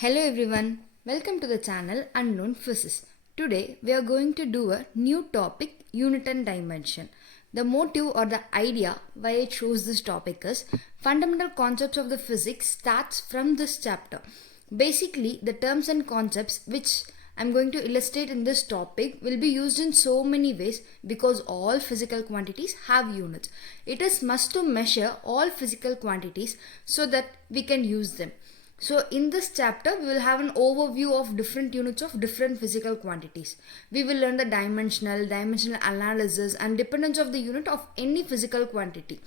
Hello everyone, welcome to the channel Unknown Physics. Today we are going to do a new topic, unit and dimension. The motive or the idea why I chose this topic is fundamental concepts of the physics starts from this chapter. Basically, the terms and concepts which I'm going to illustrate in this topic will be used in so many ways because all physical quantities have units. It is must to measure all physical quantities so that we can use them. So in this chapter, we will have an overview of different units of different physical quantities. We will learn the dimensional analysis and dependence of the unit of any physical quantity.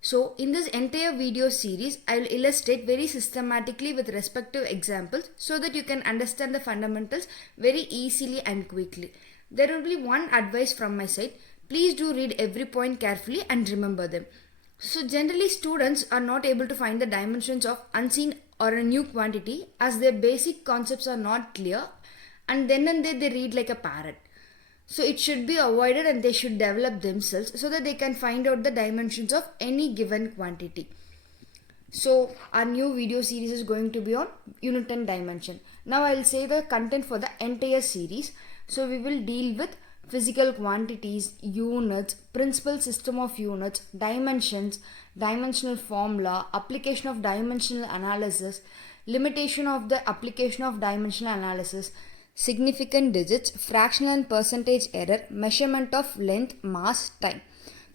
So in this entire video series, I will illustrate very systematically with respective examples so that you can understand the fundamentals very easily and quickly. There will be one advice from my side. Please do read every point carefully and remember them. So generally students are not able to find the dimensions of unseen or a new quantity as their basic concepts are not clear and then they read like a parrot. So it should be avoided and they should develop themselves so that they can find out the dimensions of any given quantity. So our new video series is going to be on unit and dimension. Now I will say the content for the entire series. So we will deal with physical quantities, units, principal system of units, dimensions, dimensional formula, application of dimensional analysis, limitation of the application of dimensional analysis, significant digits, fractional and percentage error, measurement of length, mass, time.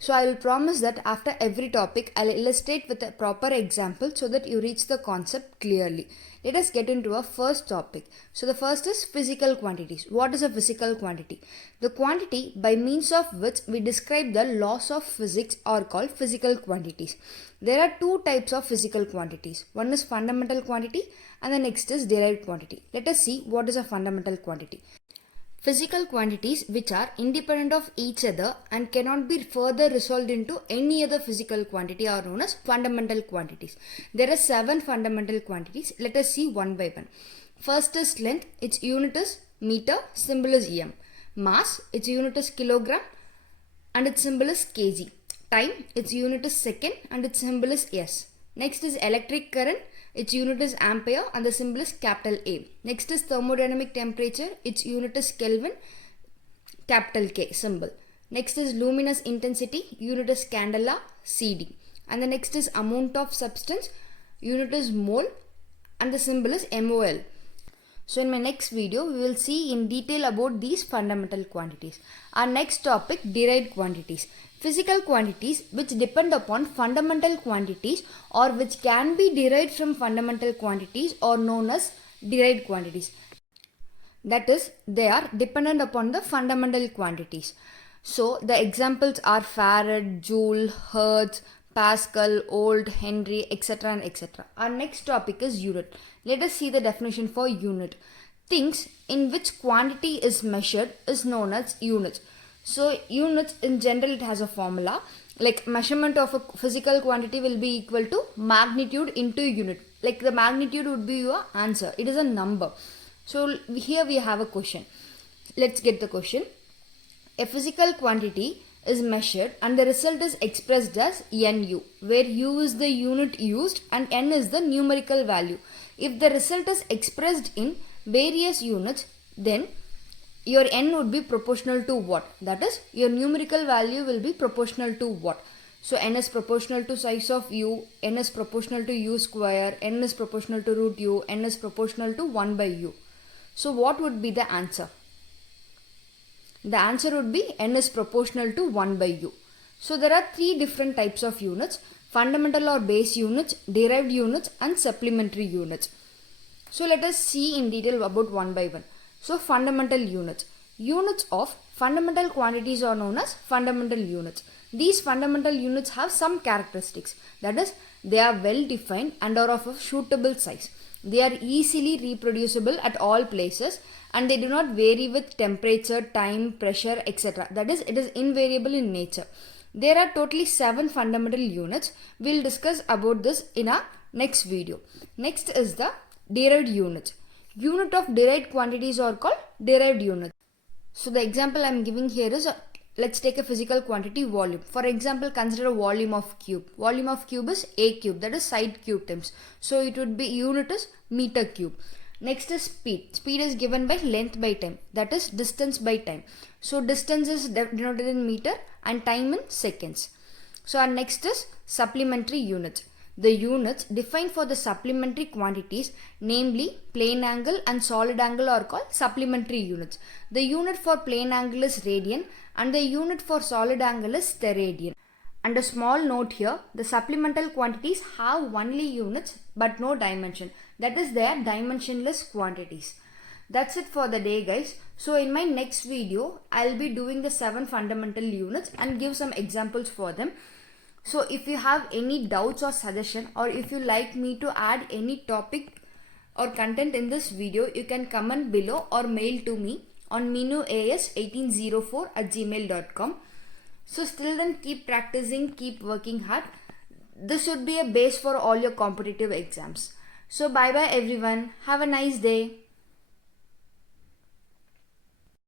So I will promise that after every topic I will illustrate with a proper example so that you reach the concept clearly. Let us get into our first topic. So the first is physical quantities. What is a physical quantity? The quantity by means of which we describe the laws of physics are called physical quantities. There are two types of physical quantities. One is fundamental quantity and the next is derived quantity. Let us see what is a fundamental quantity. Physical quantities which are independent of each other and cannot be further resolved into any other physical quantity are known as fundamental quantities. There are 7 fundamental quantities. Let us see one by one. First is length. Its unit is meter. Symbol is m. Mass. Its unit is kilogram and its symbol is kg. Time. Its unit is second and its symbol is s. Next is electric current. Its unit is ampere and the symbol is capital A. Next is thermodynamic temperature. Its unit is Kelvin, capital K symbol. Next is luminous intensity. Unit is candela, CD. And the next is amount of substance. Unit is mole and the symbol is MOL. So in my next video, we will see in detail about these fundamental quantities. Our next topic, derived quantities. Physical quantities which depend upon fundamental quantities or which can be derived from fundamental quantities are known as derived quantities. That is, they are dependent upon the fundamental quantities. So the examples are Farad, Joule, Hertz, Pascal, Volt, Henry, etc. and etc. Our next topic is unit. Let us see the definition for unit. Things in which quantity is measured is known as units. So units in general it has a formula like measurement of a physical quantity will be equal to magnitude into unit. Like the magnitude would be your answer. It is a number. So here we have a question. Let's get the question. A physical quantity is measured and the result is expressed as NU, where U is the unit used and N is the numerical value. If the result is expressed in various units, then your N would be proportional to what? That is, your numerical value will be proportional to what? So N is proportional to size of U, N is proportional to U square, N is proportional to root U, N is proportional to 1 by U. So what would be the answer? The answer would be N is proportional to 1 by U. So there are 3 different types of units: fundamental or base units, derived units and supplementary units. So let us see in detail about one by one. So fundamental units. Units of fundamental quantities are known as fundamental units. These fundamental units have some characteristics. That is, they are well defined and are of a suitable size. They are easily reproducible at all places and they do not vary with temperature, time, pressure, etc. That is, it is invariable in nature. There are totally 7 fundamental units. We will discuss about this in our next video. Next is the derived units. Unit of derived quantities are called derived units. So the example I am giving here is, let's take a physical quantity volume. For example, consider a volume of cube. Volume of cube is A cube, that is side cube times. So it would be unit is meter cube. Next is speed. Speed is given by length by time, that is distance by time. So distance is denoted in meter and time in seconds. So our next is supplementary units. The units defined for the supplementary quantities, namely plane angle and solid angle, are called supplementary units. The unit for plane angle is radian and the unit for solid angle is steradian. And a small note here, the supplemental quantities have only units but no dimension. That is, they are dimensionless quantities. That's it for the day, guys. So in my next video, I'll be doing the 7 fundamental units and give some examples for them. So if you have any doubts or suggestion, or if you like me to add any topic or content in this video, you can comment below or mail to me on minuas1804@gmail.com. So still then, keep practicing, keep working hard. This should be a base for all your competitive exams. So bye bye everyone. Have a nice day.